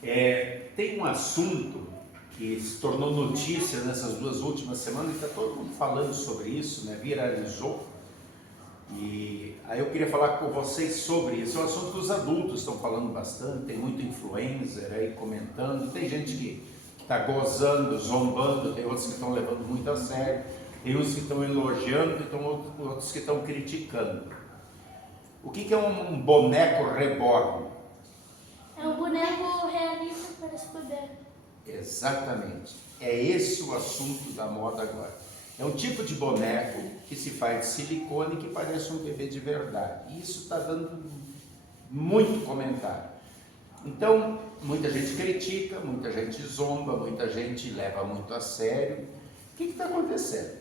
Tem um assunto que se tornou notícia nessas 2 últimas semanas, e está todo mundo falando sobre isso, né? Viralizou. E aí eu queria falar com vocês sobre isso. É um assunto que os adultos estão falando bastante, tem muito influencer aí comentando, tem gente que está gozando, zombando, tem outros que estão levando muito a sério, tem uns que estão elogiando, e tem outros que estão criticando. O que é um boneco reborn? É um boneco realista para se poder. Exatamente. É esse o assunto da moda agora. É um tipo de boneco que se faz de silicone que parece um bebê de verdade. E isso está dando muito comentário. Então, muita gente critica, muita gente zomba, muita gente leva muito a sério. O que está acontecendo?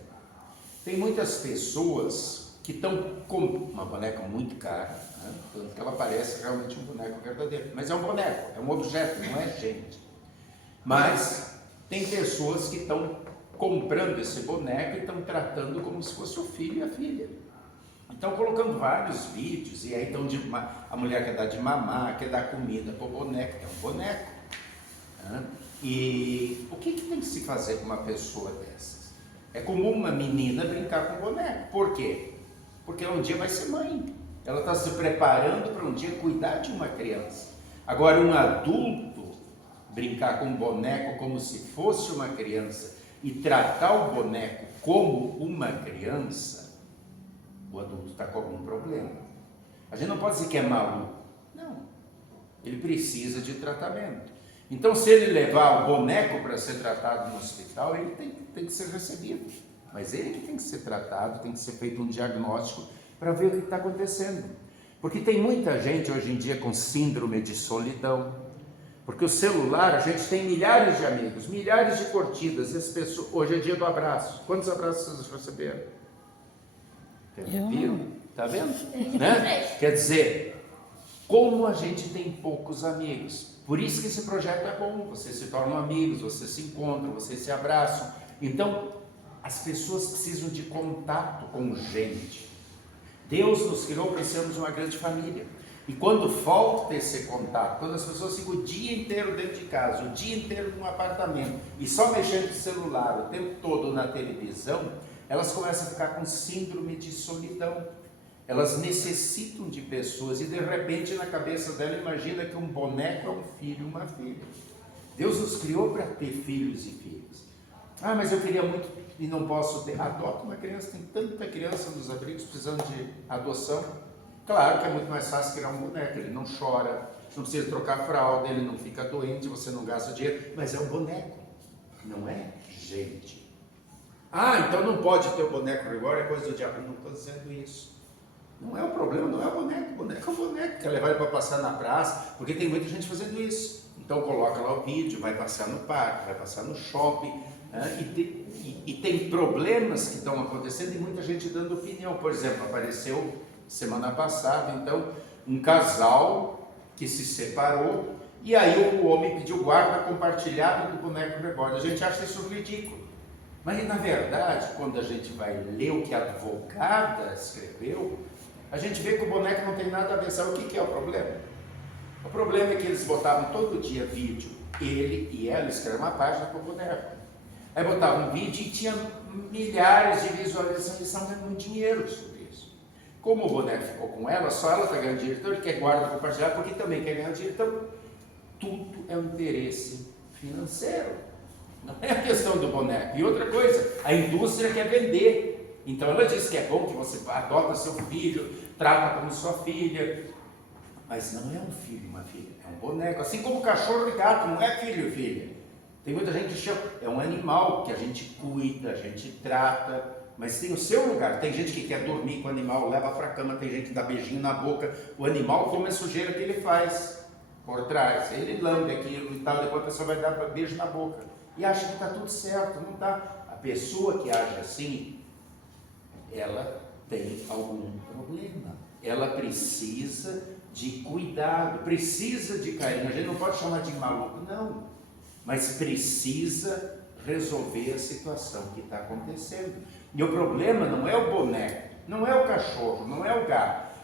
Tem muitas pessoas que estão com uma boneca muito cara, né? Tanto que ela parece realmente um boneco verdadeiro. Mas é um boneco, é um objeto, não é gente. Mas tem pessoas que estão comprando esse boneco e estão tratando como se fosse o filho e a filha. Estão colocando vários vídeos, e aí estão a mulher quer dar de mamar, quer dar comida para o boneco, é um boneco. Né? E o que tem que se fazer com uma pessoa dessas? É comum uma menina brincar com o boneco. Por quê? Porque ela um dia vai ser mãe. Ela está se preparando para um dia cuidar de uma criança. Agora, um adulto brincar com um boneco como se fosse uma criança e tratar o boneco como uma criança, o adulto está com algum problema. A gente não pode dizer que é maluco. Não. Ele precisa de tratamento. Então, se ele levar o boneco para ser tratado no hospital, ele tem que ser recebido. Mas ele que tem que ser tratado, tem que ser feito um diagnóstico para ver o que está acontecendo. Porque tem muita gente hoje em dia com síndrome de solidão. Porque o celular, a gente tem milhares de amigos, milhares de curtidas. Hoje é dia do abraço. Quantos abraços vocês receberam? Viu? Tá vendo? Né? Quer dizer, como a gente tem poucos amigos. Por isso que esse projeto é bom. Vocês se tornam amigos, vocês se encontram, vocês se abraçam. Então, as pessoas precisam de contato com gente. Deus nos criou para sermos uma grande família. E quando falta esse contato, quando as pessoas ficam o dia inteiro dentro de casa, o dia inteiro num apartamento, e só mexendo no celular o tempo todo na televisão, elas começam a ficar com síndrome de solidão. Elas necessitam de pessoas, e de repente na cabeça dela imagina que um boneco é um filho, uma filha. Deus nos criou para ter filhos e filhas. Ah, mas eu queria muito e não posso ter. Adota uma criança, tem tanta criança nos abrigos precisando de adoção. Claro que é muito mais fácil criar um boneco, ele não chora, não precisa trocar fralda, ele não fica doente, você não gasta dinheiro, mas é um boneco, não é gente. Ah, então não pode ter o boneco agora, é coisa do diabo. Não estou dizendo isso. Não é o problema, não é o boneco é o boneco, quer levar ele para passear na praça, porque tem muita gente fazendo isso. Então coloca lá o vídeo, vai passear no parque, vai passear no shopping, né? E tem problemas que estão acontecendo e muita gente dando opinião. Por exemplo, apareceu semana passada, então, um casal que se separou, e aí o homem pediu guarda compartilhada do boneco reborn. A gente acha isso ridículo. Mas, na verdade, quando a gente vai ler o que a advogada escreveu, a gente vê que o boneco não tem nada a ver. Sabe o que é o problema? O problema é que eles botavam todo dia vídeo, ele e ela escreveram uma página com o boneco. Aí botavam um vídeo e tinha milhares de visualizações, eles estão ganhando muito dinheiro sobre isso. Como o boneco ficou com ela, só ela está ganhando dinheiro, então ele quer guarda compartilhada porque também quer ganhar dinheiro. Então, tudo é um interesse financeiro. Não é a questão do boneco. E outra coisa, a indústria quer vender. Então ela diz que é bom que você adota seu filho, trata como sua filha. Mas não é um filho e uma filha, é um boneco. Assim como cachorro e gato, não é filho e filha. Tem muita gente que chama, é um animal que a gente cuida, a gente trata, mas tem o seu lugar. Tem gente que quer dormir com o animal, leva para a cama, tem gente que dá beijinho na boca. O animal come a sujeira que ele faz por trás. Ele lambe aquilo e tal, depois a pessoa vai dar beijo na boca. E acha que está tudo certo, não está. A pessoa que age assim, ela tem algum problema. Ela precisa de cuidado, precisa de carinho. A gente não pode chamar de maluco, não. Mas precisa resolver a situação que está acontecendo. E o problema não é o boneco, não é o cachorro, não é o gato.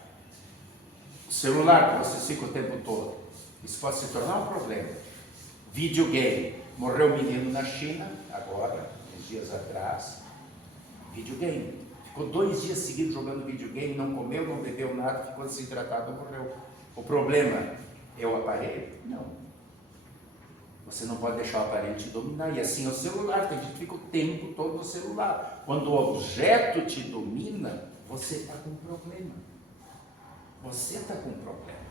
O celular que você fica o tempo todo. Isso pode se tornar um problema. Videogame. Morreu um menino na China, agora, uns dias atrás. Videogame. Ficou 2 dias seguidos jogando videogame, não comeu, não bebeu nada, ficou desidratado, morreu. O problema é o aparelho? Não. Você não pode deixar o aparelho te dominar. E assim é o celular, tem gente que fica o tempo todo no celular. Quando o objeto te domina, você está com problema. Você está com problema.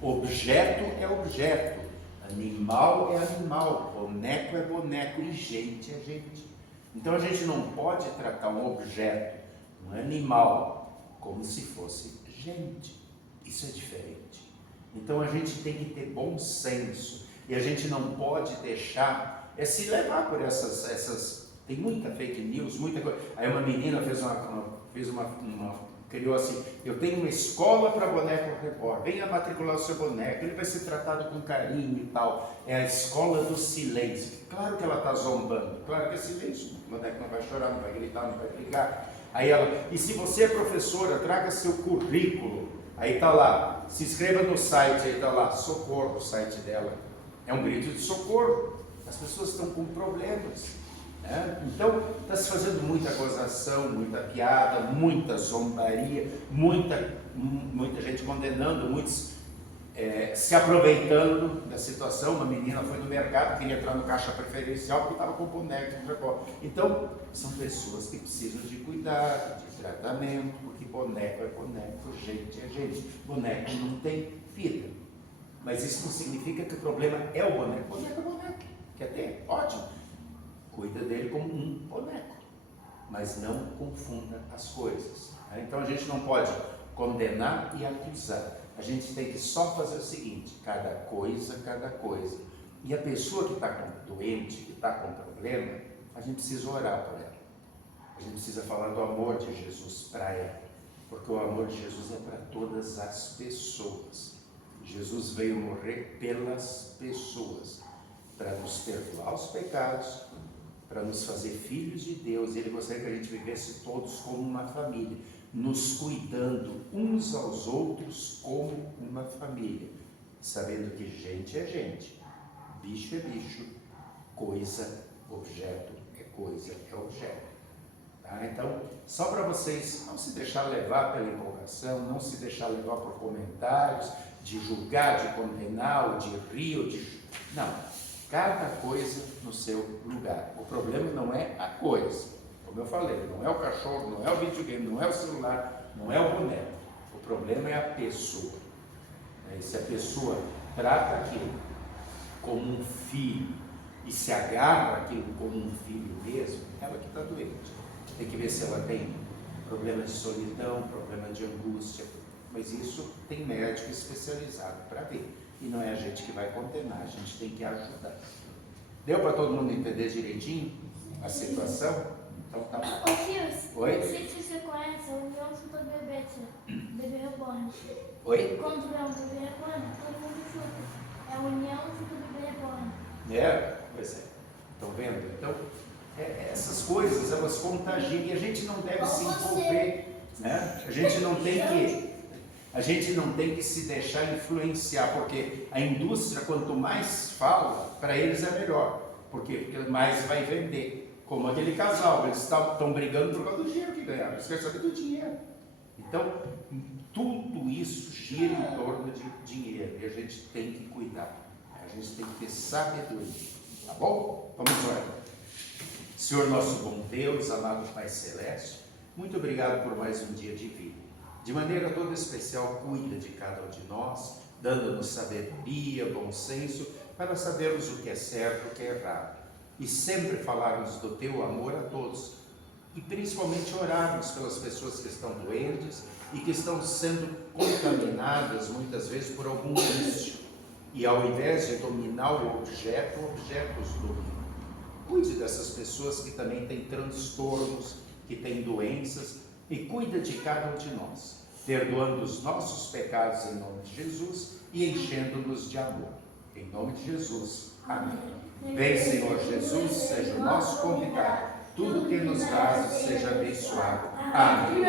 Objeto é objeto, animal é animal, boneco é boneco e gente é gente. Então a gente não pode tratar um objeto, um animal, como se fosse gente. Isso é diferente. Então a gente tem que ter bom senso e a gente não pode deixar se levar por essas. Tem muita fake news, muita coisa. Aí uma menina criou assim: eu tenho uma escola para boneco reborn, venha matricular o seu boneco, ele vai ser tratado com carinho e tal. É a escola do silêncio. Claro que ela está zombando, claro que é silêncio, o boneco não vai chorar, não vai gritar, não vai brigar. Aí ela, e se você é professora, traga seu currículo. Aí está lá, se inscreva no site, aí está lá, socorro, o site dela. É um grito de socorro. As pessoas estão com problemas. Então, está se fazendo muita gozação, muita piada, muita zombaria, muita gente condenando, muitos se aproveitando da situação. Uma menina foi no mercado, queria entrar no caixa preferencial porque estava com boneco. Então, são pessoas que precisam de cuidado, de tratamento, porque boneco é boneco, gente é gente. Boneco não tem vida. Mas isso não significa que o problema é o boneco. Boneco é boneco. Quer ter? Ótimo. Cuida dele como um boneco, mas não confunda as coisas. Então a gente não pode condenar e acusar. A gente tem que só fazer o seguinte: cada coisa. E a pessoa que está doente, que está com problema, a gente precisa orar por ela. A gente precisa falar do amor de Jesus para ela, porque o amor de Jesus é para todas as pessoas. Jesus veio morrer pelas pessoas, para nos perdoar os pecados, para nos fazer filhos de Deus. Ele gostaria que a gente vivesse todos como uma família, nos cuidando uns aos outros como uma família, sabendo que gente é gente, bicho é bicho, coisa, objeto é coisa, é objeto. Então, só para vocês não se deixar levar pela empolgação, não se deixar levar por comentários, de julgar, de condenar, ou de rir, ou de... Não. Cada coisa no seu lugar. O problema não é a coisa, como eu falei, não é o cachorro, não é o videogame, não é o celular, não é o boneco. O problema é a pessoa. E se a pessoa trata aquilo como um filho e se agarra aquilo como um filho mesmo, ela que está doente. Tem que ver se ela tem problema de solidão, problema de angústia, mas isso tem médico especializado para ver. E não é a gente que vai condenar, a gente tem que ajudar. Deu para todo mundo entender direitinho a situação? Então tá bom. Ô Fios, Oi? não sei se você conhece a União Santa Bebê, Bebê Reborn. Oi? Quando é um bebê reborn, todo mundo chuta. É a União Santa Bebê Reborn. Pois é. Estão vendo? Então, essas coisas, elas contagiam e a gente não deve se envolver. A gente não tem que se deixar influenciar, porque a indústria, quanto mais fala, para eles é melhor. Por quê? Porque mais vai vender. Como aquele casal, eles estão brigando por causa do dinheiro que ganharam, eles querem saber do dinheiro. Então, tudo isso gira em torno de dinheiro e a gente tem que cuidar. A gente tem que ter sabedoria. Tá bom? Vamos orar. Senhor nosso bom Deus, amado Pai Celeste, muito obrigado por mais um dia de vida. De maneira toda especial, cuida de cada um de nós, dando-nos sabedoria, bom senso, para sabermos o que é certo e o que é errado. E sempre falarmos do Teu amor a todos. E principalmente orarmos pelas pessoas que estão doentes e que estão sendo contaminadas muitas vezes por algum vício. E ao invés de dominar o objeto os domina. Cuide dessas pessoas que também têm transtornos, que têm doenças, e cuida de cada um de nós, perdoando os nossos pecados em nome de Jesus e enchendo-nos de amor. Em nome de Jesus. Amém. Vem, Senhor Jesus, seja o nosso convidado. Tudo que nos dás seja abençoado. Amém.